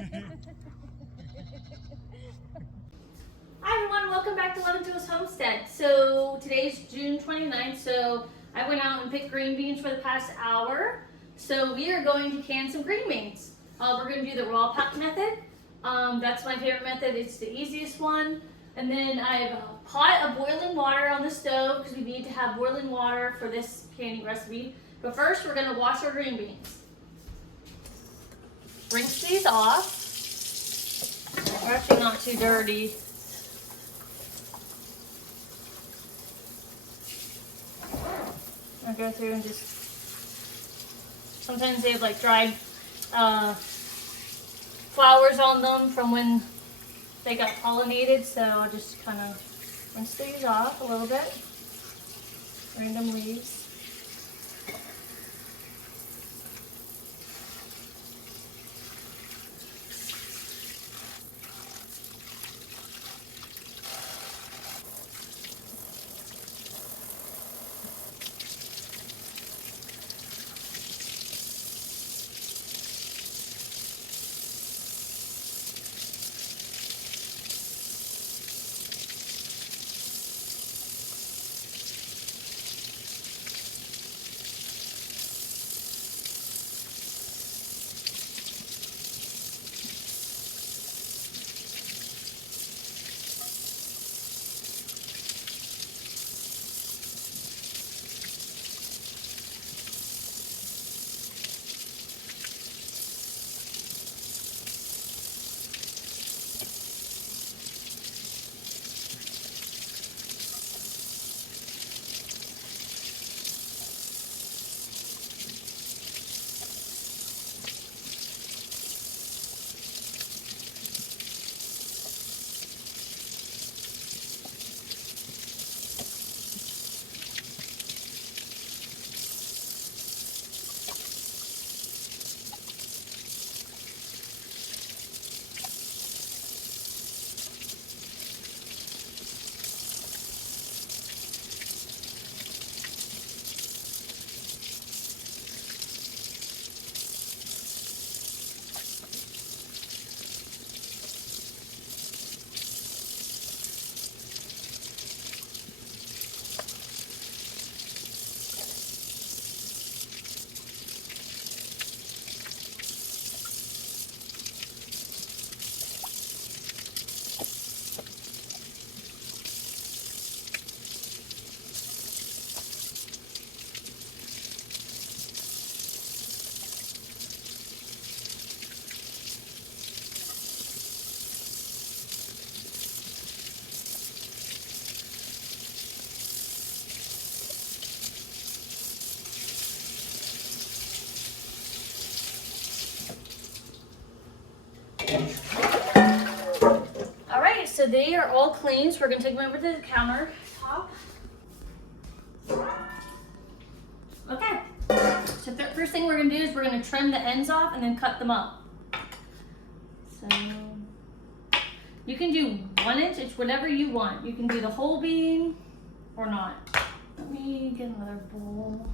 Hi everyone, welcome back to Lovin' Joe's Homestead. So today's June 29th, so I went out and picked green beans for the past hour. So we are going to can some green beans. We're going to do the raw pack method. That's my favorite method, it's the easiest one. And then I have a pot of boiling water on the stove because we need to have boiling water for this canning recipe. But first we're going to wash our green beans. Rinse these off. They're actually not too dirty. I go through and just, sometimes they have like dried flowers on them from when they got pollinated, so I'll just kind of rinse these off a little bit. Random leaves. Alright, so they are all clean, so we're going to take them over to the countertop. Okay, so the first thing we're going to do is we're going to trim the ends off and then cut them up. So you can do 1 inch, it's whatever you want. You can do the whole bean or not. Let me get another bowl.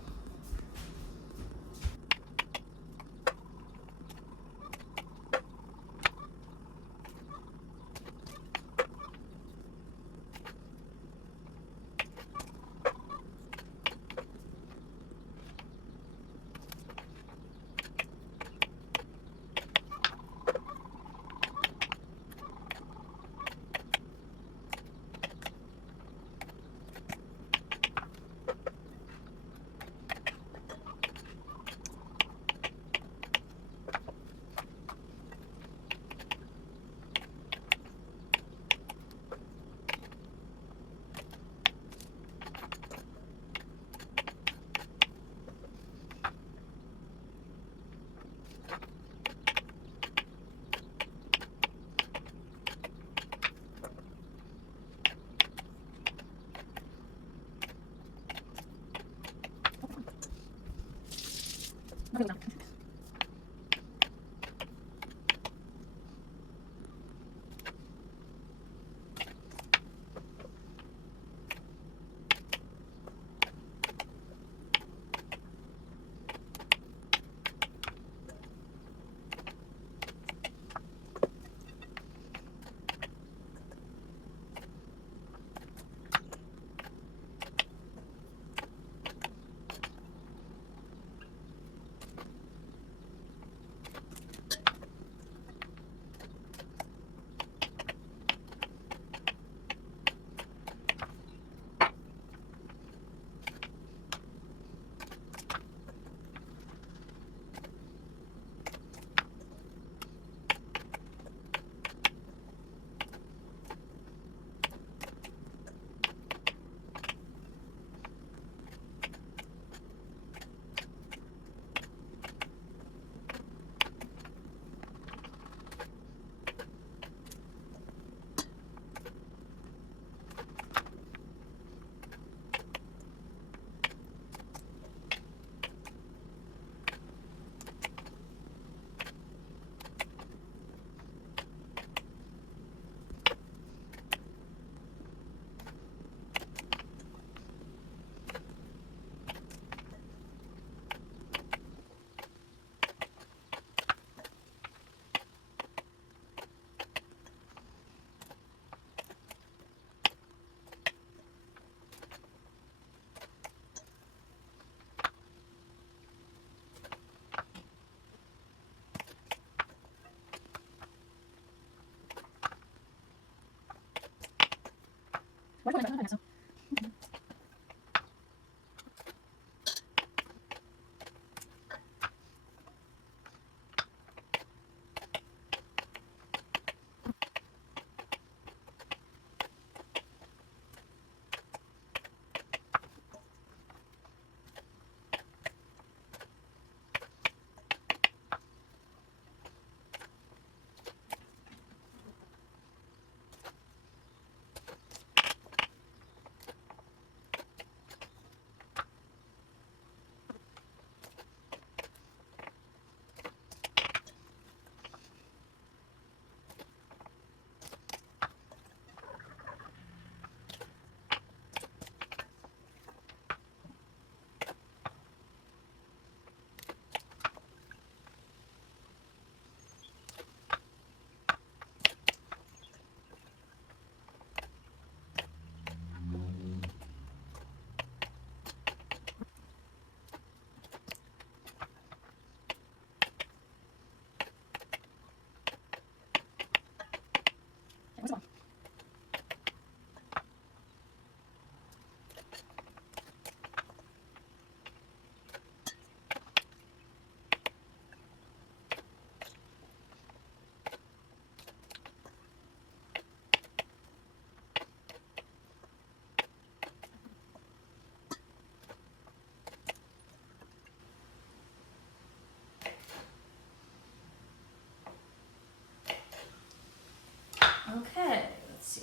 Okay, let's see.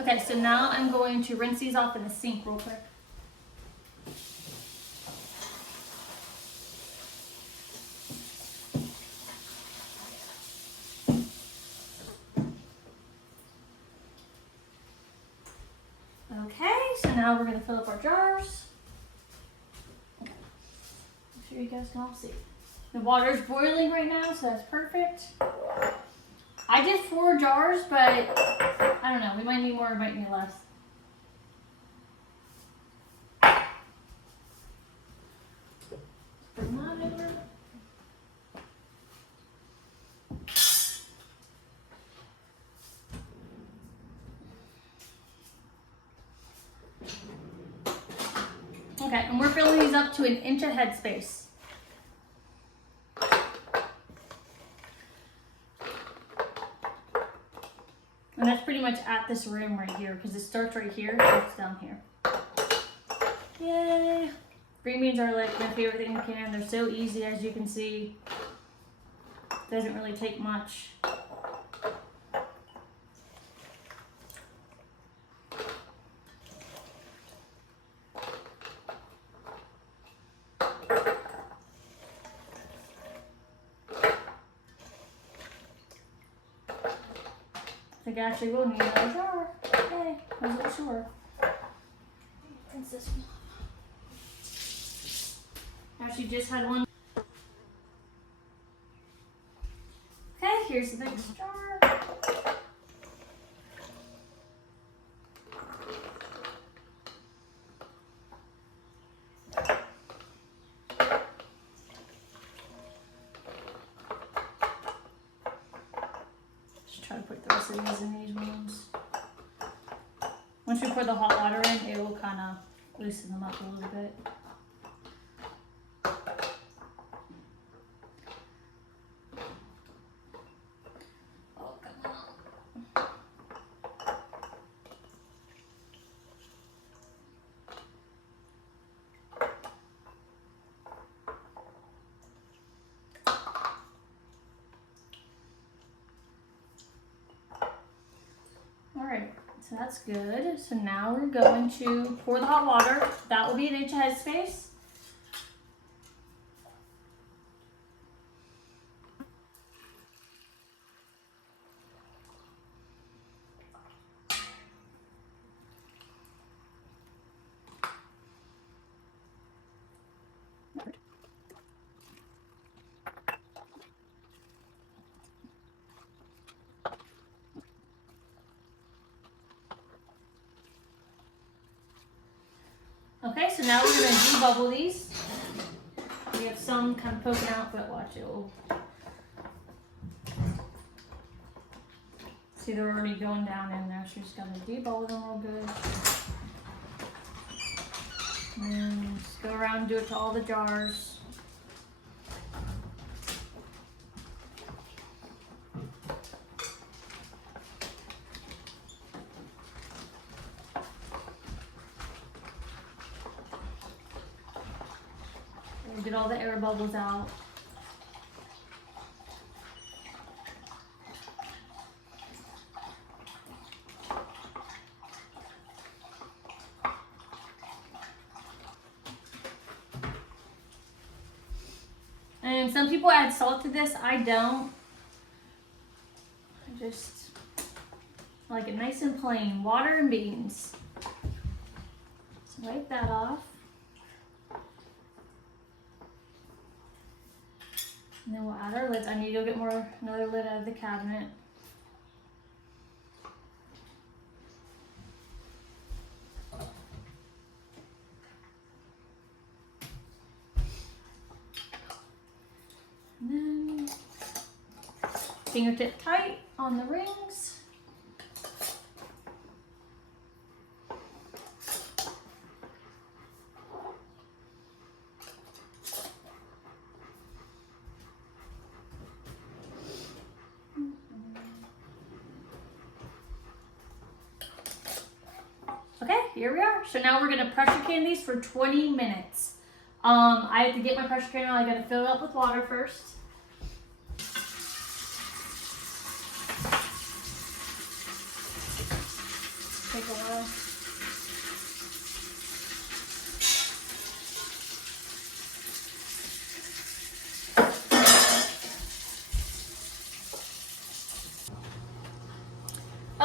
Okay, so now I'm going to rinse these off in the sink real quick. Okay, so now we're going to fill up our jars. Make sure you guys can all see. The water's boiling right now, so that's perfect. I did 4 jars, but I don't know. We might need more, we might need less. Bring that over. Okay, and we're filling these up to 1 inch of headspace. And that's pretty much at this rim right here, because it starts right here, so it's down here. Yay! Green beans are like my favorite thing in the can. They're so easy, as you can see. Doesn't really take much. I think I actually will need another jar. Okay, I wasn't sure. Rinse this one off. Now she just had one. Okay, here's the big jar. Just try to put the rest of these in these ones. Once we pour the hot water in, it will kind of loosen them up a little bit. Oh, come on. All right. So that's good. So now we're going to pour the hot water. That will be 1 inch of headspace. Okay, so now we're going to debubble these. We have some kind of poking out, but watch it. See, they're already going down in there, so just got to debubble them real good. And just go around and do it to all the jars. Get all the air bubbles out. And some people add salt to this. I don't. I just like it nice and plain. Water and beans. So wipe that off. And then we'll add our lids. I need to go get another lid out of the cabinet. And then fingertip tight on the rings. here we are. So now we're gonna pressure can these for 20 minutes. I have to get my pressure can out. I gotta fill it up with water first. Take a while.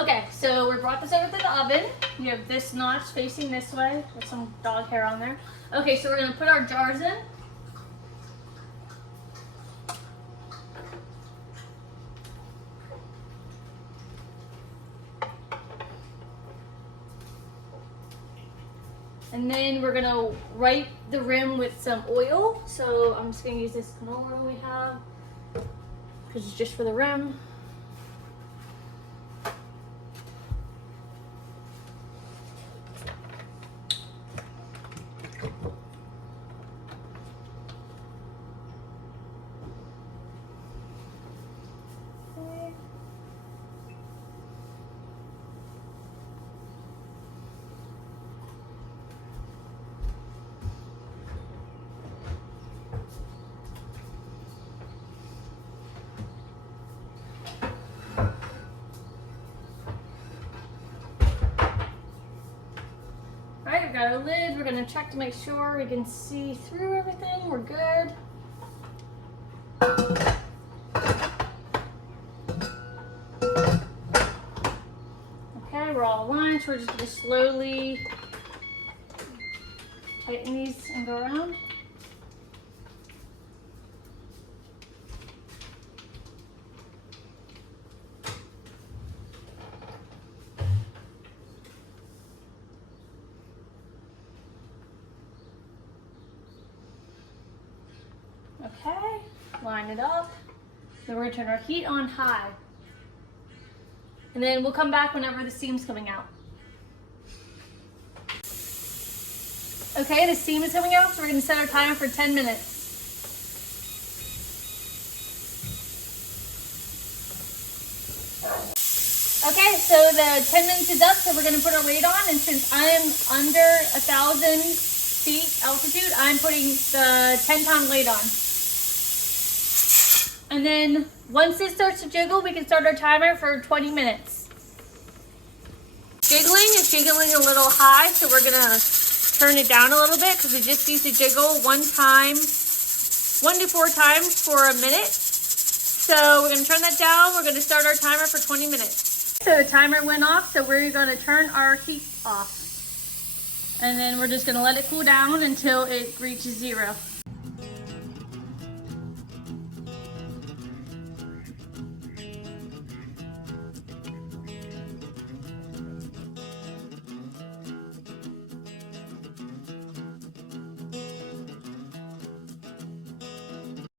Okay, so we brought this over to the oven. You have this notch facing this way with some dog hair on there. Okay, so we're gonna put our jars in. And then we're gonna wipe the rim with some oil. So I'm just gonna use this canola oil we have because it's just for the rim. Alright, we've got our lid. We're going to check to make sure we can see through everything. We're good. Okay, we're all aligned, so we're just going to slowly tighten these and go around. Okay, line it up. Then we're going to turn our heat on high. And then we'll come back whenever the steam's coming out. Okay, the steam is coming out, so we're going to set our timer for 10 minutes. Okay, so the 10 minutes is up, so we're going to put our weight on. And since I'm under 1,000 feet altitude, I'm putting the 10-pound weight on. And then once it starts to jiggle, we can start our timer for 20 minutes. Jiggling is jiggling a little high, so we're gonna turn it down a little bit because it just needs to jiggle 1 to 4 times for a minute. So we're gonna turn that down. We're gonna start our timer for 20 minutes. So the timer went off, so we're gonna turn our heat off. And then we're just gonna let it cool down until it reaches 0.